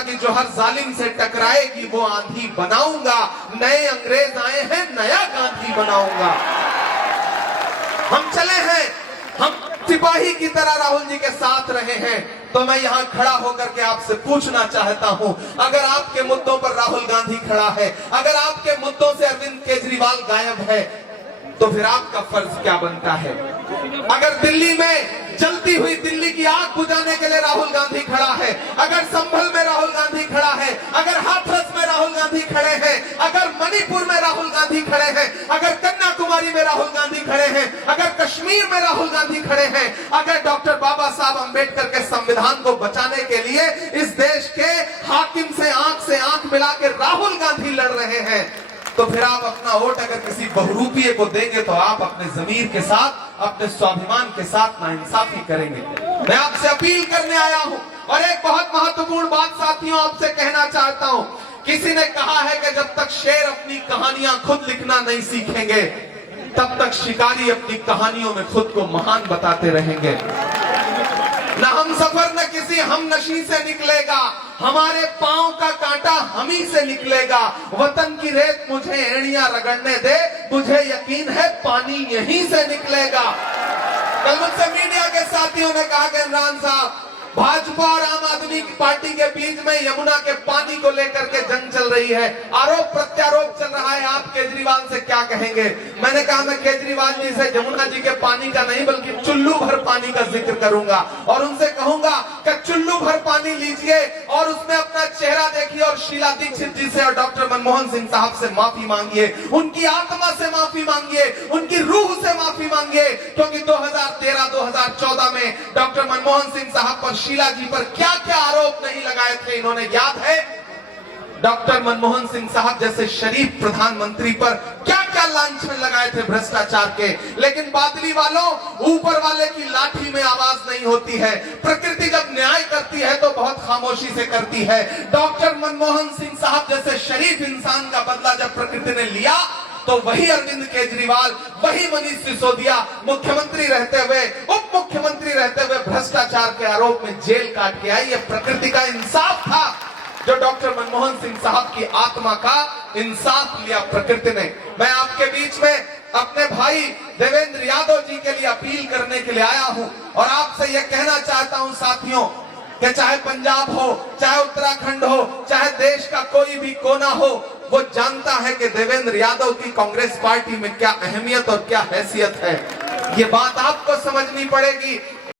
था कि जो हर जालिम से टकराएगी वो आंधी बनाऊंगा। नए अंग्रेज आए हैं, नया गांधी बनाऊंगा। हम चले हैं, हम सिपाही की तरह राहुल जी के साथ रहे हैं। तो मैं यहां खड़ा होकर के आपसे पूछना चाहता हूं, अगर आपके मुद्दों पर राहुल गांधी खड़ा है, अगर आपके मुद्दों से अरविंद केजरीवाल गायब है, तो फिर आपका फर्ज क्या बनता है? अगर दिल्ली में जलती हुई दिल्ली की आग बुझाने के लिए राहुल गांधी खड़ा है, अगर संभल में राहुल गांधी खड़ा है, अगर हाथरस में राहुल गांधी खड़े हैं, अगर मणिपुर में राहुल गांधी खड़े हैं, अगर कन्याकुमारी में राहुल गांधी खड़े हैं, अगर कश्मीर में राहुल गांधी खड़े हैं, अगर डॉक्टर बाबा साहब अंबेडकर के संविधान को बचाने के लिए इस देश के हाकिम से आंख मिला के राहुल गांधी लड़ रहे हैं, तो फिर आप अपना वोट अगर किसी बहुरूपीय को देंगे तो आप अपने जमीर के साथ, अपने स्वाभिमान के साथ नाइंसाफी करेंगे। मैं आपसे अपील करने आया हूं और एक बहुत महत्वपूर्ण बात साथियों आपसे कहना चाहता हूं। किसी ने कहा है कि जब तक शेर अपनी कहानियां खुद लिखना नहीं सीखेंगे, तब तक शिकारी अपनी कहानियों में खुद को महान बताते रहेंगे। न हम सफर न किसी हम नशी से निकलेगा, हमारे पांव का कांटा हम ही से निकलेगा। वतन की रेत मुझे एड़ियां रगड़ने दे, मुझे यकीन है पानी यहीं से निकलेगा। कल मुझसे मीडिया के साथियों ने कहा कि इमरान साहब, भाजपा और आम आदमी पार्टी के बीच में यमुना के पानी को लेकर के जंग चल रही है, आरोप प्रत्यारोप चल रहा है, आप केजरीवाल से क्या कहेंगे? मैंने कहा मैं केजरीवाल जी से यमुना जी के पानी का नहीं बल्कि चुल्लू भर पानी का जिक्र करूंगा और उनसे कहूंगा कि चुल्लू भर पानी लीजिए और उसमें अपना चेहरा देखिए और शीला दीक्षित जी से और डॉक्टर मनमोहन सिंह साहब से माफी मांगिए, उनकी आत्मा से माफी मांगिए, उनकी रूह से माफी मांगिए, क्योंकि 2013-2014 में डॉक्टर मनमोहन सिंह साहब पर, शीला जी पर क्या क्या आरोप नहीं लगाए थे इन्होंने, याद है? डॉक्टर मनमोहन सिंह साहब जैसे शरीफ प्रधानमंत्री पर क्या क्या लांछन लगाए थे भ्रष्टाचार के। लेकिन बादली वालों, ऊपर वाले की लाठी में आवाज नहीं होती है। प्रकृति जब न्याय करती है तो बहुत खामोशी से करती है। डॉक्टर मनमोहन सिंह साहब जैसे शरीफ इंसान का बदला जब प्रकृति ने लिया, तो वही अरविंद केजरीवाल, वही मनीष सिसोदिया मुख्यमंत्री रहते हुए, उप मुख्यमंत्री रहते हुए भ्रष्टाचार के आरोप में जेल काट के आई। ये प्रकृति का इंसाफ था जो डॉक्टर मनमोहन सिंह साहब की आत्मा का इंसाफ लिया प्रकृति ने। मैं आपके बीच में अपने भाई देवेंद्र यादव जी के लिए अपील करने के लिए आया हूं और आपसे यह कहना चाहता हूं साथियों कि चाहे पंजाब हो, चाहे उत्तराखंड हो, चाहे देश का कोई भी कोना हो, वो जानता है कि देवेंद्र यादव की कांग्रेस पार्टी में क्या अहमियत और क्या हैसियत है। ये बात आपको समझनी पड़ेगी।